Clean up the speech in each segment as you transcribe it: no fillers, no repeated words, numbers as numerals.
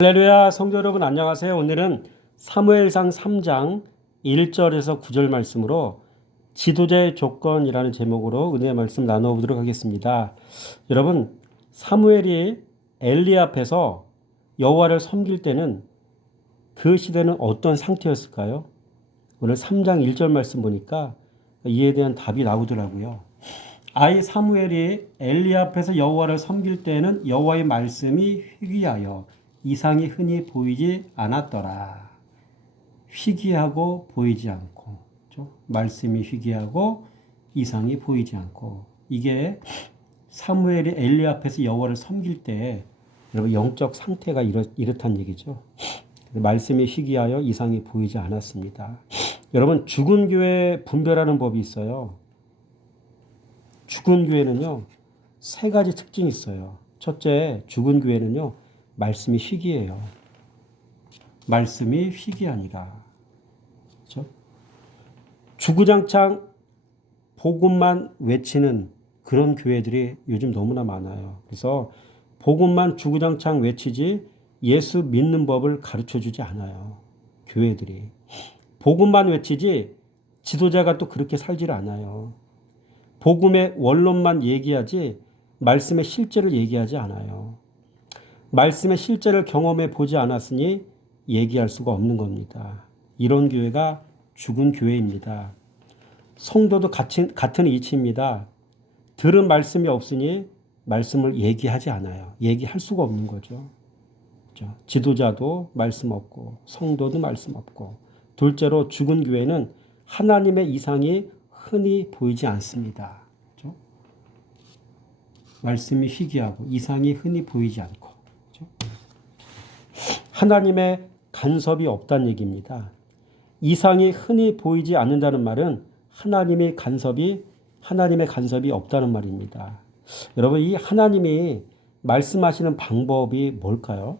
할렐루야, 성도 여러분 안녕하세요. 오늘은 사무엘상 3장 1절에서 9절 말씀으로 지도자의 조건이라는 제목으로 은혜의 말씀 나눠보도록 하겠습니다. 여러분, 사무엘이 엘리 앞에서 여호와를 섬길 때는 그 시대는 어떤 상태였을까요? 오늘 3장 1절 말씀 보니까 이에 대한 답이 나오더라고요. 아이 사무엘이 엘리 앞에서 여호와를 섬길 때는 여호와의 말씀이 희귀하여 이상이 흔히 보이지 않았더라. 희귀하고 보이지 않고, 그렇죠? 말씀이 희귀하고 이상이 보이지 않고, 이게 사무엘이 엘리 앞에서 여호와를 섬길 때 여러분 영적 상태가 이렇단 얘기죠. 말씀이 희귀하여 이상이 보이지 않았습니다. 여러분, 죽은 교회 분별하는 법이 있어요. 죽은 교회는요, 세 가지 특징이 있어요. 첫째, 죽은 교회는요, 말씀이 희귀해요. 말씀이 희귀하니라. 그렇죠? 주구장창 복음만 외치는 그런 교회들이 요즘 너무나 많아요. 그래서 복음만 주구장창 외치지 예수 믿는 법을 가르쳐주지 않아요. 교회들이. 복음만 외치지 지도자가 또 그렇게 살질 않아요. 복음의 원론만 얘기하지 말씀의 실제를 얘기하지 않아요. 말씀의 실제를 경험해 보지 않았으니 얘기할 수가 없는 겁니다. 이런 교회가 죽은 교회입니다. 성도도 같은 이치입니다. 들은 말씀이 없으니 말씀을 얘기하지 않아요. 얘기할 수가 없는 거죠. 그렇죠? 지도자도 말씀 없고 성도도 말씀 없고, 둘째로 죽은 교회는 하나님의 이상이 흔히 보이지 않습니다. 그렇죠? 말씀이 희귀하고 이상이 흔히 보이지 않고, 하나님의 간섭이 없다는 얘기입니다. 이상이 흔히 보이지 않는다는 말은 하나님의 간섭이 없다는 말입니다. 여러분, 이 하나님이 말씀하시는 방법이 뭘까요?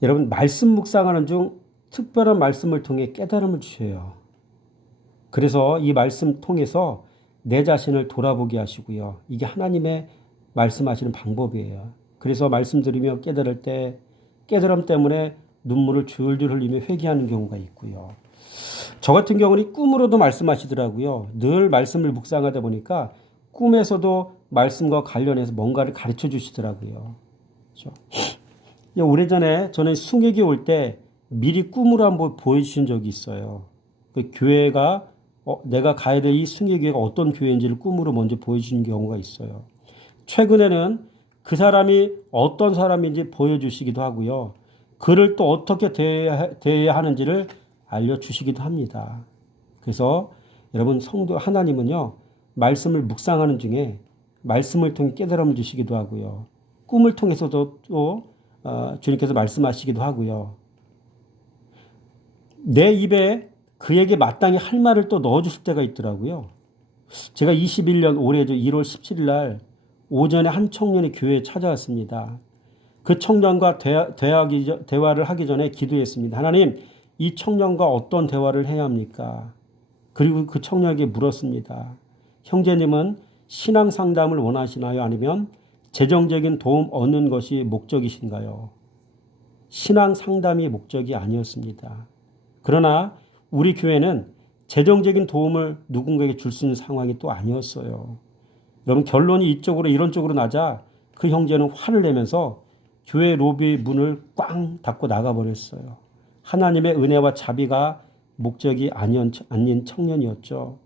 여러분, 말씀 묵상하는 중 특별한 말씀을 통해 깨달음을 주셔요. 그래서 이 말씀 통해서 내 자신을 돌아보게 하시고요. 이게 하나님의 말씀하시는 방법이에요. 그래서 말씀 들으며 깨달을 때 깨달음 때문에 눈물을 줄줄 흘리며 회개하는 경우가 있고요. 저 같은 경우는 꿈으로도 말씀하시더라고요. 늘 말씀을 묵상하다 보니까 꿈에서도 말씀과 관련해서 뭔가를 가르쳐 주시더라고요. 그렇죠? 오래전에 저는 승객이 올 때 미리 꿈으로 한번 보여주신 적이 있어요. 그 교회가 내가 가야 될 이 승객교회가 어떤 교회인지를 꿈으로 먼저 보여주는 경우가 있어요. 최근에는 그 사람이 어떤 사람인지 보여주시기도 하고요. 그를 또 어떻게 대해야 하는지를 알려주시기도 합니다. 그래서 여러분, 성도 하나님은요, 말씀을 묵상하는 중에 말씀을 통해 깨달음을 주시기도 하고요. 꿈을 통해서도 또 주님께서 말씀하시기도 하고요. 내 입에 그에게 마땅히 할 말을 또 넣어주실 때가 있더라고요. 제가 21년 올해죠, 1월 17일 날 오전에 한 청년이 교회에 찾아왔습니다. 그 청년과 대화를 하기 전에 기도했습니다. 하나님, 이 청년과 어떤 대화를 해야 합니까? 그리고 그 청년에게 물었습니다. 형제님은 신앙 상담을 원하시나요? 아니면 재정적인 도움 얻는 것이 목적이신가요? 신앙 상담이 목적이 아니었습니다. 그러나 우리 교회는 재정적인 도움을 누군가에게 줄 수 있는 상황이 또 아니었어요. 여러분, 결론이 이런 쪽으로 나자 그 형제는 화를 내면서 교회 로비 문을 꽝 닫고 나가버렸어요. 하나님의 은혜와 자비가 목적이 아닌 청년이었죠.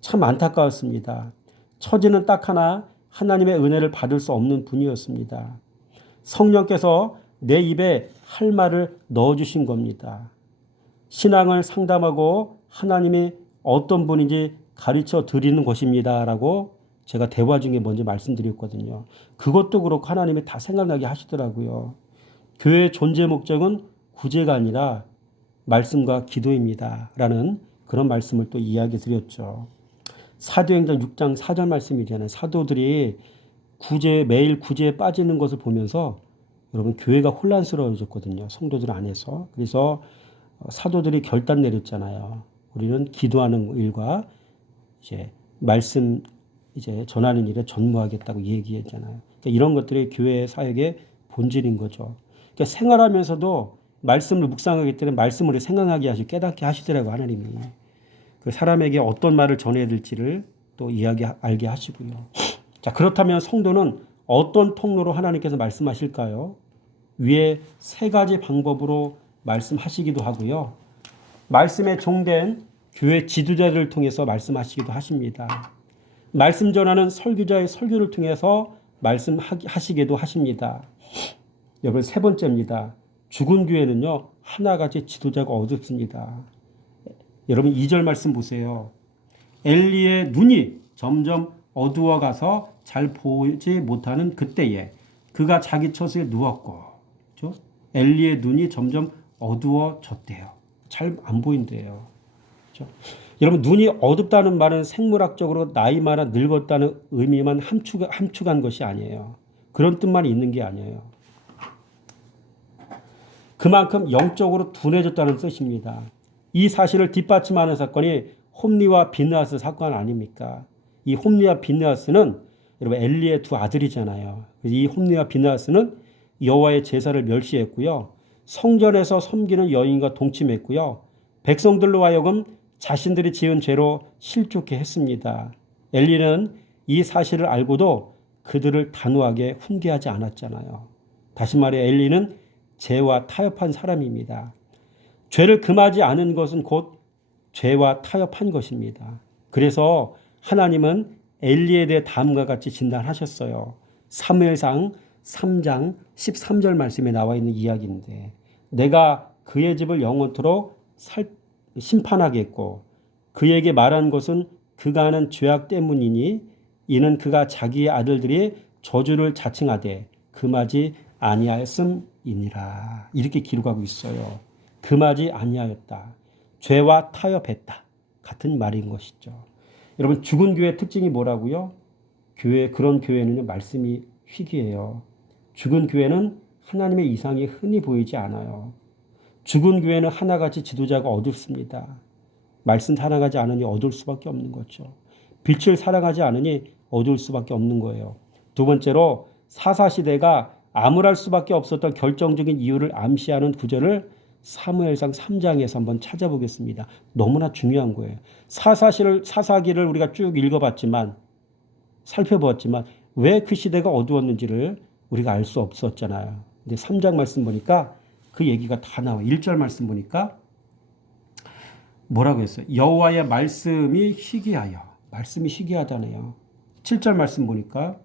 참 안타까웠습니다. 처지는 딱 하나, 하나님의 은혜를 받을 수 없는 분이었습니다. 성령께서 내 입에 할 말을 넣어주신 겁니다. 신앙을 상담하고 하나님이 어떤 분인지 가르쳐 드리는 것입니다. 라고 제가 대화 중에 먼저 말씀드렸거든요. 그것도 그렇고 하나님이 다 생각나게 하시더라고요. 교회의 존재 목적은 구제가 아니라 말씀과 기도입니다. 라는 그런 말씀을 또 이야기 드렸죠. 사도행전 6장 4절 말씀이잖아요. 사도들이 매일 구제에 빠지는 것을 보면서 여러분, 교회가 혼란스러워졌거든요. 성도들 안에서. 그래서 사도들이 결단 내렸잖아요. 우리는 기도하는 일과 이제 말씀 전하는 일에 전무하겠다고 얘기했잖아요. 그러니까 이런 것들이 교회 사역에 본질인 거죠. 그러니까 생활하면서도 말씀을 묵상하기 때문에 말씀을 생각하게 하시고 깨닫게 하시더라고요, 하나님이. 그 사람에게 어떤 말을 전해야 될지를 또 알게 하시고요. 자, 그렇다면 성도는 어떤 통로로 하나님께서 말씀하실까요? 위에 세 가지 방법으로 말씀하시기도 하고요. 말씀에 종된 교회 지도자들을 통해서 말씀하시기도 하십니다. 말씀 전하는 설교자의 설교를 통해서 말씀하시기도 하십니다. 여러분, 세 번째입니다. 죽은 교회는요, 하나같이 지도자가 어둡습니다. 여러분 2절 말씀 보세요. 엘리의 눈이 점점 어두워가서 잘 보지 못하는 그때에 그가 자기 처소에 누웠고, 그렇죠? 엘리의 눈이 점점 어두워졌대요. 잘 안 보인대요. 그렇죠? 여러분, 눈이 어둡다는 말은 생물학적으로 나이 많아 늙었다는 의미만 함축한 것이 아니에요. 그런 뜻만 있는 게 아니에요. 그만큼 영적으로 둔해졌다는 뜻입니다. 이 사실을 뒷받침하는 사건이 홈리와 비느하스 사건 아닙니까? 이 홈리와 비느하스는 여러분 엘리의 두 아들이잖아요. 이 홈리와 비느하스는 여호와의 제사를 멸시했고요. 성전에서 섬기는 여인과 동침했고요. 백성들로 하여금 자신들이 지은 죄로 실족해 했습니다. 엘리는 이 사실을 알고도 그들을 단호하게 훈계하지 않았잖아요. 다시 말해 엘리는 죄와 타협한 사람입니다. 죄를 금하지 않은 것은 곧 죄와 타협한 것입니다. 그래서 하나님은 엘리에 대해 다음과 같이 진단하셨어요. 사무엘상 3장 13절 말씀에 나와 있는 이야기인데, 내가 그의 집을 영원토록 심판하겠고 그에게 말한 것은 그가 하는 죄악 때문이니 이는 그가 자기의 아들들이 저주를 자칭하되 금하지 아니하였음이니라. 이렇게 기록하고 있어요. 금하지 아니하였다. 죄와 타협했다. 같은 말인 것이죠. 여러분, 죽은 교회의 특징이 뭐라고요? 그런 교회는요, 말씀이 희귀해요. 죽은 교회는 하나님의 이상이 흔히 보이지 않아요. 죽은 교회는 하나같이 지도자가 어둡습니다. 말씀 사랑하지 않으니 어두울 수밖에 없는 거죠. 빛을 사랑하지 않으니 어두울 수밖에 없는 거예요. 두 번째로 사사시대가 암울할 수밖에 없었던 결정적인 이유를 암시하는 구절을 사무엘상 3장에서 한번 찾아보겠습니다. 너무나 중요한 거예요. 사사기를 우리가 쭉 읽어봤지만, 살펴보았지만 왜 그 시대가 어두웠는지를 우리가 알 수 없었잖아요. 근데 3장 말씀 보니까 그 얘기가 다 나와요. 1절 말씀 보니까 뭐라고 했어요? 여호와의 말씀이 희귀하여. 말씀이 희귀하다네요. 7절 말씀 보니까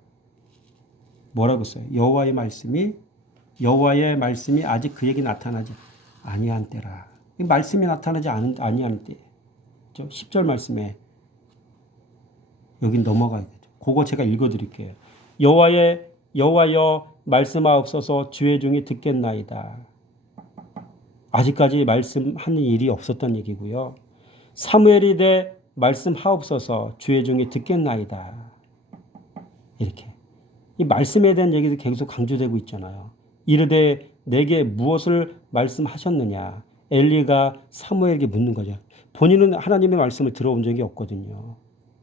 뭐라고 했어요? 여호와의 말씀이 아직 그에게 나타나지 아니한 때라. 말씀이 나타나지 아니한 때. 10절 말씀에 여긴 넘어가야 되죠. 그거 제가 읽어드릴게요. 여호와여 말씀하옵소서, 주의 종이 듣겠나이다. 아직까지 말씀하는 일이 없었던 얘기고요. 사무엘이 되 말씀하옵소서, 주의 종이 듣겠나이다. 이렇게. 이 말씀에 대한 얘기도 계속 강조되고 있잖아요. 이르되 내게 무엇을 말씀하셨느냐. 엘리가 사무엘에게 묻는 거죠. 본인은 하나님의 말씀을 들어본 적이 없거든요.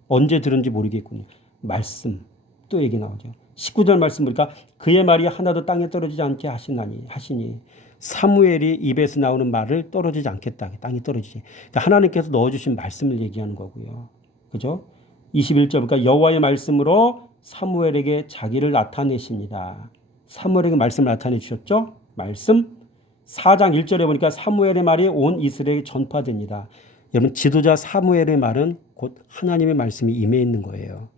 언제 들은지 모르겠군요. 말씀 또 얘기 나오죠. 19절 말씀 보니까 그의 말이 하나도 땅에 떨어지지 않게 하시니 사무엘이 입에서 나오는 말을 떨어지지 않겠다. 땅이 떨어지지. 그러니까 하나님께서 넣어주신 말씀을 얘기하는 거고요. 그죠? 21절 보니까 여호와의 말씀으로 사무엘에게 자기를 나타내십니다. 사무엘에게 말씀을 나타내 주셨죠? 말씀. 4장 1절에 보니까 사무엘의 말이 온 이스라엘에 전파됩니다. 여러분, 지도자 사무엘의 말은 곧 하나님의 말씀이 임해 있는 거예요.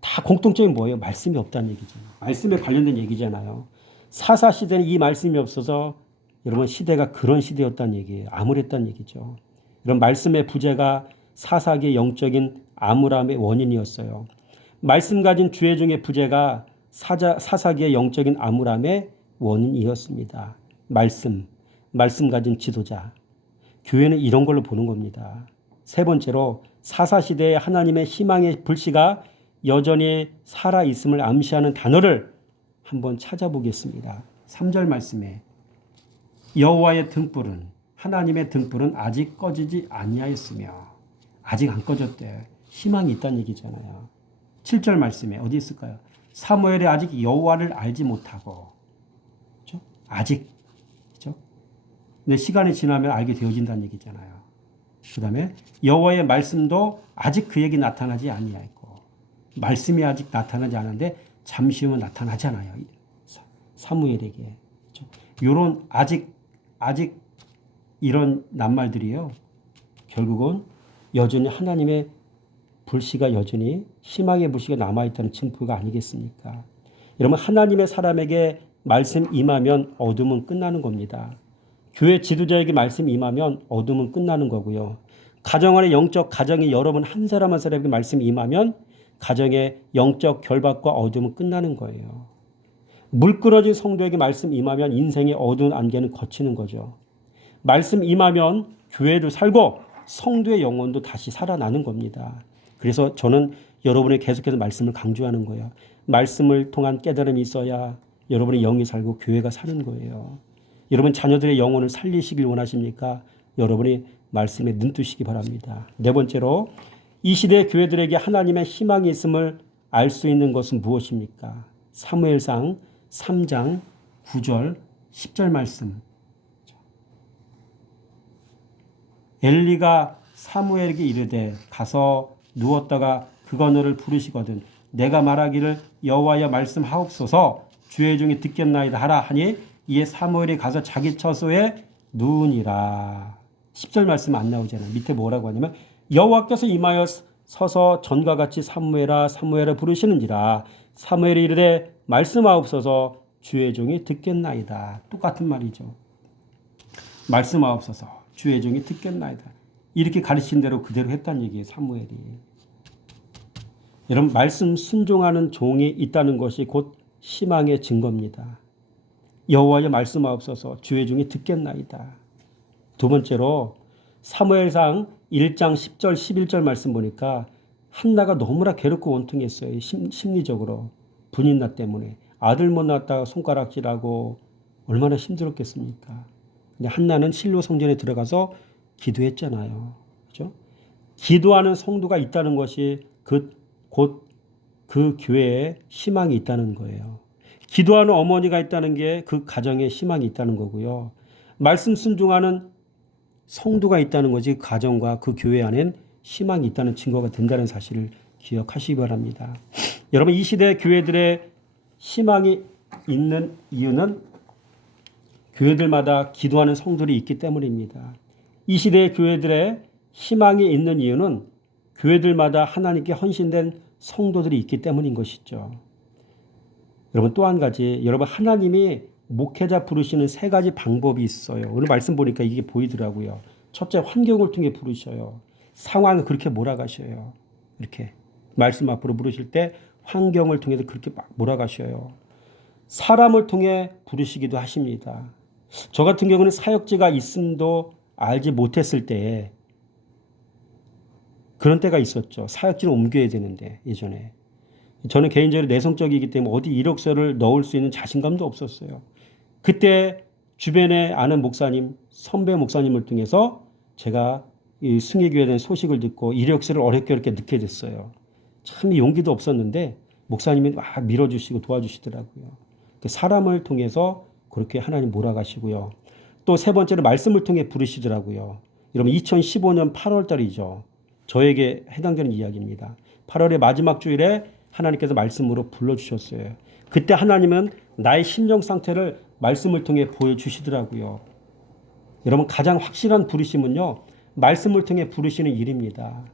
다 공통점이 뭐예요? 말씀이 없다는 얘기잖아요. 말씀에 관련된 얘기잖아요. 사사시대는 이 말씀이 없어서 여러분 시대가 그런 시대였다는 얘기예요. 암울했다는 얘기죠. 이런 말씀의 부재가 사사기의 영적인 암울함의 원인이었어요. 말씀 가진 주의 종의 부재가 사사기의 영적인 암울함의 원인이었습니다. 말씀 가진 지도자. 교회는 이런 걸로 보는 겁니다. 세 번째로 사사시대의 하나님의 희망의 불씨가 여전히 살아있음을 암시하는 단어를 한번 찾아보겠습니다. 3절 말씀에 여호와의 등불은, 하나님의 등불은 아직 꺼지지 아니하였으며, 아직 안 꺼졌대요. 희망이 있다는 얘기잖아요. 7절 말씀에 어디 있을까요? 사무엘이 아직 여호와를 알지 못하고, 아직. 그죠? 근데 시간이 지나면 알게 되어진다는 얘기잖아요. 그 다음에 여호와의 말씀도 아직 그에게 나타나지 아니하였고, 말씀이 아직 나타나지 않았는데 잠시 후면 나타나잖아요. 사무엘에게. 그렇죠? 요런 아직 이런 낱말들이요. 결국은 여전히 하나님의 불씨가 여전히 희망의 불씨가 남아있다는 증표가 아니겠습니까? 여러분, 하나님의 사람에게 말씀 임하면 어둠은 끝나는 겁니다. 교회 지도자에게 말씀 임하면 어둠은 끝나는 거고요. 가정 안에 영적 가정이 여러분 한 사람 한 사람에게 말씀 임하면 가정의 영적 결박과 어둠은 끝나는 거예요. 물 끌어진 성도에게 말씀 임하면 인생의 어두운 안개는 거치는 거죠. 말씀 임하면 교회도 살고 성도의 영혼도 다시 살아나는 겁니다. 그래서 저는 여러분이 계속해서 말씀을 강조하는 거예요. 말씀을 통한 깨달음이 있어야 여러분의 영이 살고 교회가 사는 거예요. 여러분 자녀들의 영혼을 살리시길 원하십니까? 여러분이 말씀에 눈뜨시기 바랍니다. 네 번째로 이 시대 교회들에게 하나님의 희망이 있음을 알 수 있는 것은 무엇입니까? 사무엘상 3장 9절 10절 말씀. 엘리가 사무엘에게 이르되 가서 누웠다가 그가 너를 부르시거든 내가 말하기를 여호와여 말씀하옵소서 주의 종이 듣겠나이다 하라 하니 이에 사무엘이 가서 자기 처소에 누우니라. 10절 말씀 안 나오잖아요. 밑에 뭐라고 하냐면 여호와께서 임하여 서서 전과 같이 사무엘아 사무엘을 부르시는지라. 사무엘이 이르되 말씀하옵소서 주의 종이 듣겠나이다. 똑같은 말이죠. 말씀하옵소서 주의 종이 듣겠나이다. 이렇게 가르친 대로 그대로 했다는 얘기예요. 사무엘이. 여러분 말씀 순종하는 종이 있다는 것이 곧 희망의 증거입니다. 여호와여 말씀하옵소서 주의 종이 듣겠나이다. 두 번째로 사무엘상 1장 10절 11절 말씀 보니까 한나가 너무나 괴롭고 원통했어요. 심리적으로. 분인나 때문에. 아들 못 낳았다가 손가락질하고 얼마나 힘들었겠습니까? 근데 한나는 실로 성전에 들어가서 기도했잖아요. 그죠? 기도하는 성도가 있다는 것이 곧 그 교회에 희망이 있다는 거예요. 기도하는 어머니가 있다는 게 그 가정에 희망이 있다는 거고요. 말씀 순종하는 성도가 있다는 것이 가정과 그 교회 안엔 희망이 있다는 증거가 된다는 사실을 기억하시기 바랍니다. 여러분 이 시대 교회들의 희망이 있는 이유는 교회들마다 기도하는 성도들이 있기 때문입니다. 이 시대의 교회들의 희망이 있는 이유는 교회들마다 하나님께 헌신된 성도들이 있기 때문인 것이죠. 여러분 또 한 가지, 여러분 하나님이 목회자 부르시는 세 가지 방법이 있어요. 오늘 말씀 보니까 이게 보이더라고요. 첫째, 환경을 통해 부르셔요. 상황을 그렇게 몰아가셔요. 이렇게 말씀 앞으로 부르실 때 환경을 통해서 그렇게 막 몰아가셔요. 사람을 통해 부르시기도 하십니다. 저 같은 경우는 사역지가 있음도 알지 못했을 때에 그런 때가 있었죠. 사역지를 옮겨야 되는데 예전에. 저는 개인적으로 내성적이기 때문에 어디 이력서를 넣을 수 있는 자신감도 없었어요. 그때 주변에 아는 목사님, 선배 목사님을 통해서 제가 이 승리교회에 대한 소식을 듣고 이력서를 어렵게 넣게 됐어요. 참 용기도 없었는데 목사님이 막 밀어주시고 도와주시더라고요. 사람을 통해서 그렇게 하나님 몰아가시고요. 또 세 번째로 말씀을 통해 부르시더라고요. 여러분 2015년 8월 달이죠. 저에게 해당되는 이야기입니다. 8월의 마지막 주일에 하나님께서 말씀으로 불러주셨어요. 그때 하나님은 나의 심령 상태를 말씀을 통해 보여주시더라고요. 여러분 가장 확실한 부르심은요. 말씀을 통해 부르시는 일입니다.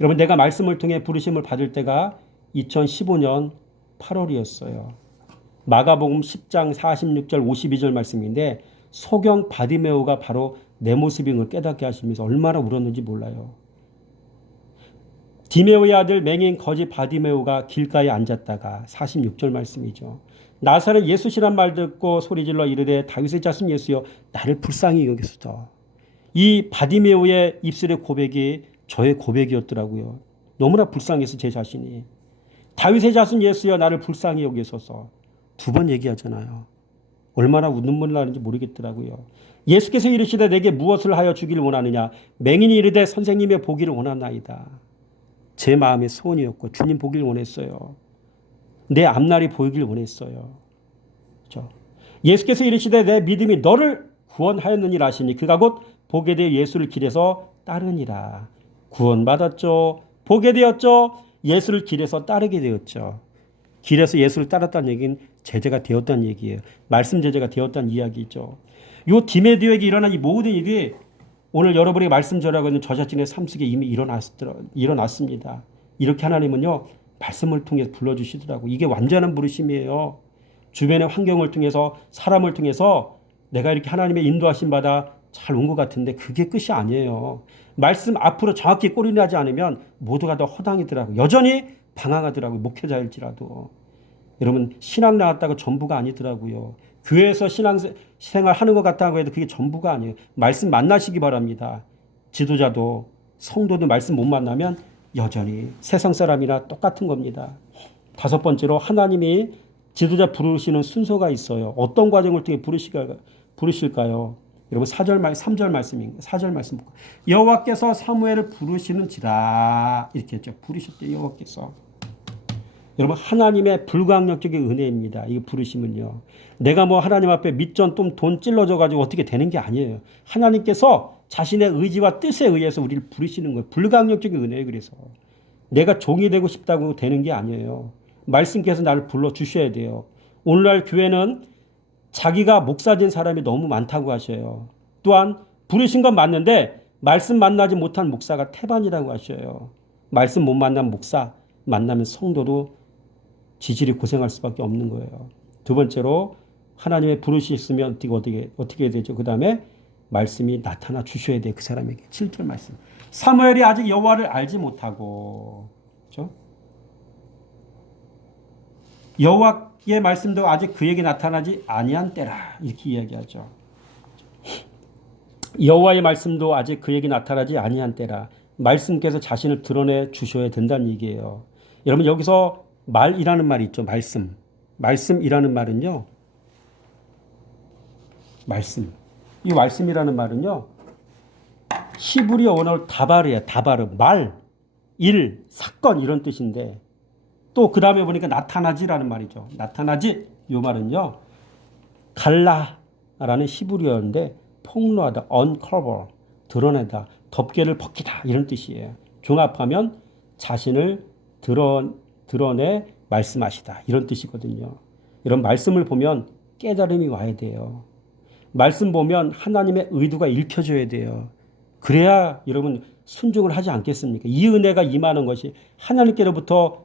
여러분 내가 말씀을 통해 부르심을 받을 때가 2015년 8월이었어요. 마가복음 10장 46절 52절 말씀인데 소경 바디메오가 바로 내 모습인 걸 깨닫게 하시면서 얼마나 울었는지 몰라요. 디메오의 아들 맹인 거지 바디메오가 길가에 앉았다가 46절 말씀이죠. 나사렛 예수시란 말 듣고 소리질러 이르되 다윗의 자손 예수여 나를 불쌍히 여기소서. 이 바디메오의 입술의 고백이 저의 고백이었더라고요. 너무나 불쌍해서 제 자신이. 다윗의 자손 예수여 나를 불쌍히 여기소서. 두 번 얘기하잖아요. 얼마나 눈물 나는지 모르겠더라고요. 예수께서 이르시되 내게 무엇을 하여 주기를 원하느냐. 맹인이 이르되 선생님의 보기를 원하나이다. 제 마음의 소원이었고 주님 보기를 원했어요. 내 앞날이 보이길 원했어요. 그렇죠? 예수께서 이르시되 내 믿음이 너를 구원하였느니라 하시니 그가 곧 보게 되어 예수를 길에서 따르니라. 구원받았죠. 보게 되었죠. 예수를 길에서 따르게 되었죠. 길에서 예수를 따랐다는 얘기는 제자가 되었다는 얘기예요. 말씀 제자가 되었다는 이야기죠. 요 디메디오에게 일어난 이 모든 일이 오늘 여러분이 말씀 전하고 있는 저자진의 삶 속에 이미 일어났습니다. 이렇게 하나님은요, 말씀을 통해서 불러주시더라고. 이게 완전한 부르심이에요. 주변의 환경을 통해서, 사람을 통해서 내가 이렇게 하나님의 인도하심 받아 잘 온 것 같은데 그게 끝이 아니에요. 말씀 앞으로 정확히 꼬리나지 않으면 모두가 다 허당이더라고. 여전히 방황하더라고요. 목회자일지라도. 여러분, 신앙 나왔다고 전부가 아니더라고요. 교회에서 신앙생활 하는 것 같다고 해도 그게 전부가 아니에요. 말씀 만나시기 바랍니다. 지도자도 성도도 말씀 못 만나면 여전히 세상 사람이나 똑같은 겁니다. 다섯 번째로 하나님이 지도자 부르시는 순서가 있어요. 어떤 과정을 통해 부르실까요? 여러분 3절 말씀입니다. 4절 말씀 볼까요? 여호와께서 사무엘을 부르시는지라 이렇게 했죠. 부르셨대요. 여호와께서. 여러분 하나님의 불가항력적인 은혜입니다. 이 부르심은요. 내가 뭐 하나님 앞에 밑전 돈 찔러져 가지고 어떻게 되는 게 아니에요. 하나님께서 자신의 의지와 뜻에 의해서 우리를 부르시는 거예요. 불가항력적인 은혜예요. 그래서 내가 종이 되고 싶다고 되는 게 아니에요. 말씀께서 나를 불러주셔야 돼요. 오늘날 교회는 자기가 목사진 사람이 너무 많다고 하셔요. 또한 부르신 건 맞는데 말씀 만나지 못한 목사가 태반이라고 하셔요. 말씀 못 만난 목사 만나면 성도도 지질이 고생할 수밖에 없는 거예요. 두 번째로 하나님의 부르셨으면 어떻게 되죠? 그 다음에 말씀이 나타나 주셔야 돼요. 그 사람에게. 7절 말씀. 사무엘이 아직 여호와를 알지 못하고 그렇죠? 여호와의 말씀도 아직 그에게 나타나지 아니한 때라 이렇게 이야기하죠. 여호와의 말씀도 아직 그에게 나타나지 아니한 때라. 말씀께서 자신을 드러내 주셔야 된다는 얘기예요. 여러분 여기서 말이라는 말이 있죠. 말씀이라는 말은요. 말씀. 이 말씀이라는 말은요. 히브리 언어로 다바르예요. 다바르. 말, 일, 사건 이런 뜻인데 또 그 다음에 보니까 나타나지라는 말이죠. 나타나지 이 말은요. 갈라라는 히브리어인데 폭로하다, uncover, 드러내다, 덮개를 벗기다 이런 뜻이에요. 종합하면 자신을 드러내 말씀하시다 이런 뜻이거든요. 이런 말씀을 보면 깨달음이 와야 돼요. 말씀 보면 하나님의 의도가 읽혀져야 돼요. 그래야 여러분 순종을 하지 않겠습니까? 이 은혜가 임하는 것이 하나님께로부터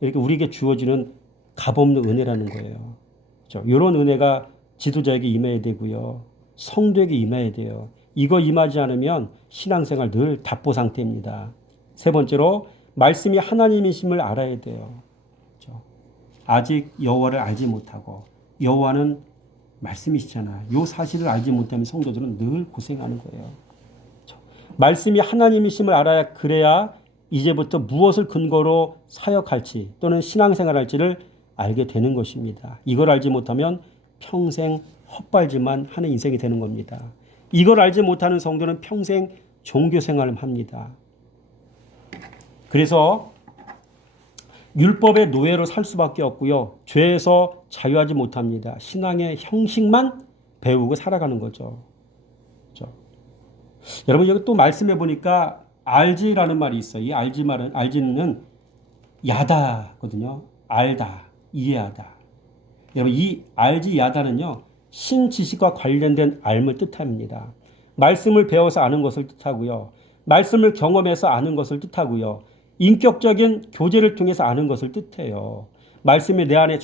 이렇게 우리에게 주어지는 값없는 은혜라는 거예요. 그렇죠? 이런 은혜가 지도자에게 임해야 되고요. 성도에게 임해야 돼요. 이거 임하지 않으면 신앙생활 늘 답보 상태입니다. 세 번째로 말씀이 하나님이심을 알아야 돼요. 그렇죠? 아직 여호와를 알지 못하고 여호와는 말씀이시잖아요. 이 사실을 알지 못하면 성도들은 늘 고생하는 거예요. 그렇죠? 말씀이 하나님이심을 알아야 그래야 이제부터 무엇을 근거로 사역할지 또는 신앙생활할지를 알게 되는 것입니다. 이걸 알지 못하면 평생 헛발질만 하는 인생이 되는 겁니다. 이걸 알지 못하는 성도는 평생 종교생활을 합니다. 그래서 율법의 노예로 살 수밖에 없고요. 죄에서 자유하지 못합니다. 신앙의 형식만 배우고 살아가는 거죠. 그렇죠? 여러분 여기 또 말씀해 보니까 알지라는 말이 있어요. 이 알지는 야다거든요. 알다, 이해하다. 여러분 이 알지 야다는요. 신지식과 관련된 알을 뜻합니다. 말씀을 배워서 아는 것을 뜻하고요. 말씀을 경험해서 아는 것을 뜻하고요. 인격적인 교제를 통해서 아는 것을 뜻해요. 말씀이 내 안에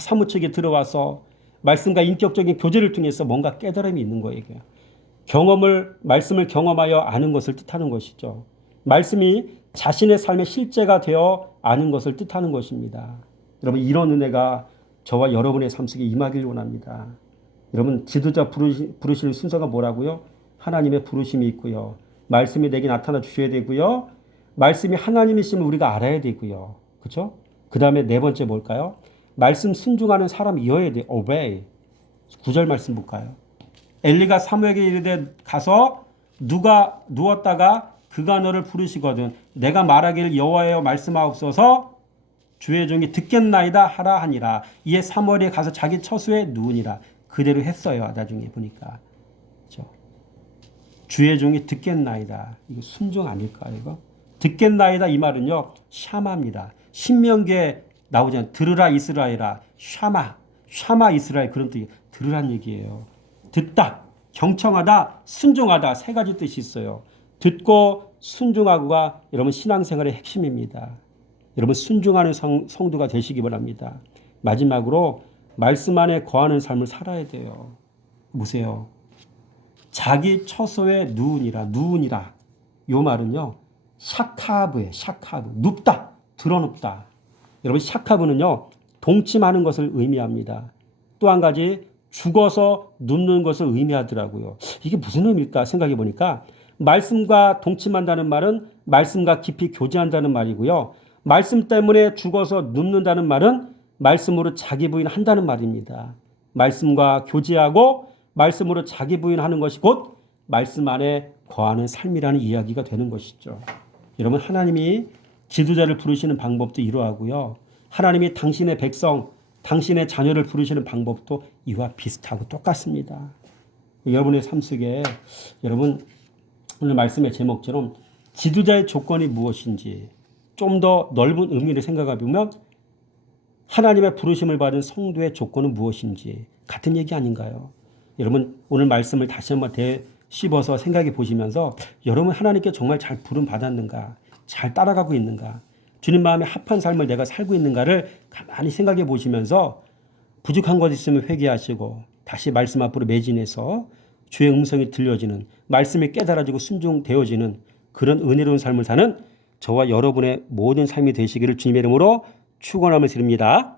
사무치게 들어와서 말씀과 인격적인 교제를 통해서 뭔가 깨달음이 있는 거예요. 말씀을 경험하여 아는 것을 뜻하는 것이죠. 말씀이 자신의 삶의 실제가 되어 아는 것을 뜻하는 것입니다. 여러분 이런 은혜가 저와 여러분의 삶 속에 임하길 원합니다. 여러분 지도자 부르실 순서가 뭐라고요? 하나님의 부르심이 있고요. 말씀이 내게 나타나 주셔야 되고요. 말씀이 하나님이심을 우리가 알아야 되고요. 그렇죠? 그 다음에 네 번째 뭘까요? 말씀 순종하는 사람이어야 돼. obey. 9절 말씀 볼까요? 엘리가 사무엘에게 이르되 가서 누가 누웠다가 그가 너를 부르시거든 내가 말하기를 여호와여 말씀하옵소서 주의 종이 듣겠나이다 하라 하니라. 이에 사무엘이 가서 자기 처소에 누우니라. 그대로 했어요. 나중에 보니까. 그렇죠? 주의 종이 듣겠나이다. 이거 순종 아닐까 이거? 듣겠나이다 이 말은요. 샤마입니다. 신명기에 나오잖아요. 들으라 이스라엘아. 샤마 이스라엘 그런 뜻이 들으란 얘기예요. 듣다, 경청하다, 순종하다 세 가지 뜻이 있어요. 듣고 순종하고가 여러분 신앙생활의 핵심입니다. 여러분 순종하는 성도가 되시기 바랍니다. 마지막으로 말씀 안에 거하는 삶을 살아야 돼요. 보세요. 자기 처소에 누우니라. 요 말은요. 샤카브예요. 샤카브. 눕다. 드러눕다. 여러분 샤카브는요. 동침하는 것을 의미합니다. 또 한 가지 죽어서 눕는 것을 의미하더라고요. 이게 무슨 의미일까 생각해 보니까 말씀과 동침한다는 말은 말씀과 깊이 교제한다는 말이고요. 말씀 때문에 죽어서 눕는다는 말은 말씀으로 자기 부인한다는 말입니다. 말씀과 교제하고 말씀으로 자기 부인하는 것이 곧 말씀 안에 거하는 삶이라는 이야기가 되는 것이죠. 여러분 하나님이 지도자를 부르시는 방법도 이러하고요. 하나님이 당신의 백성, 당신의 자녀를 부르시는 방법도 이와 비슷하고 똑같습니다. 여러분의 삶 속에 여러분 오늘 말씀의 제목처럼 지도자의 조건이 무엇인지 좀 더 넓은 의미를 생각해 보면 하나님의 부르심을 받은 성도의 조건은 무엇인지 같은 얘기 아닌가요? 여러분 오늘 말씀을 다시 한번 씹어서 생각해 보시면서 여러분 하나님께 정말 잘 부름 받았는가? 잘 따라가고 있는가? 주님 마음에 합한 삶을 내가 살고 있는가를 가만히 생각해 보시면서 부족한 것 있으면 회개하시고 다시 말씀 앞으로 매진해서 주의 음성이 들려지는 말씀이 깨달아지고 순종되어지는 그런 은혜로운 삶을 사는 저와 여러분의 모든 삶이 되시기를 주님의 이름으로 축원하며 드립니다.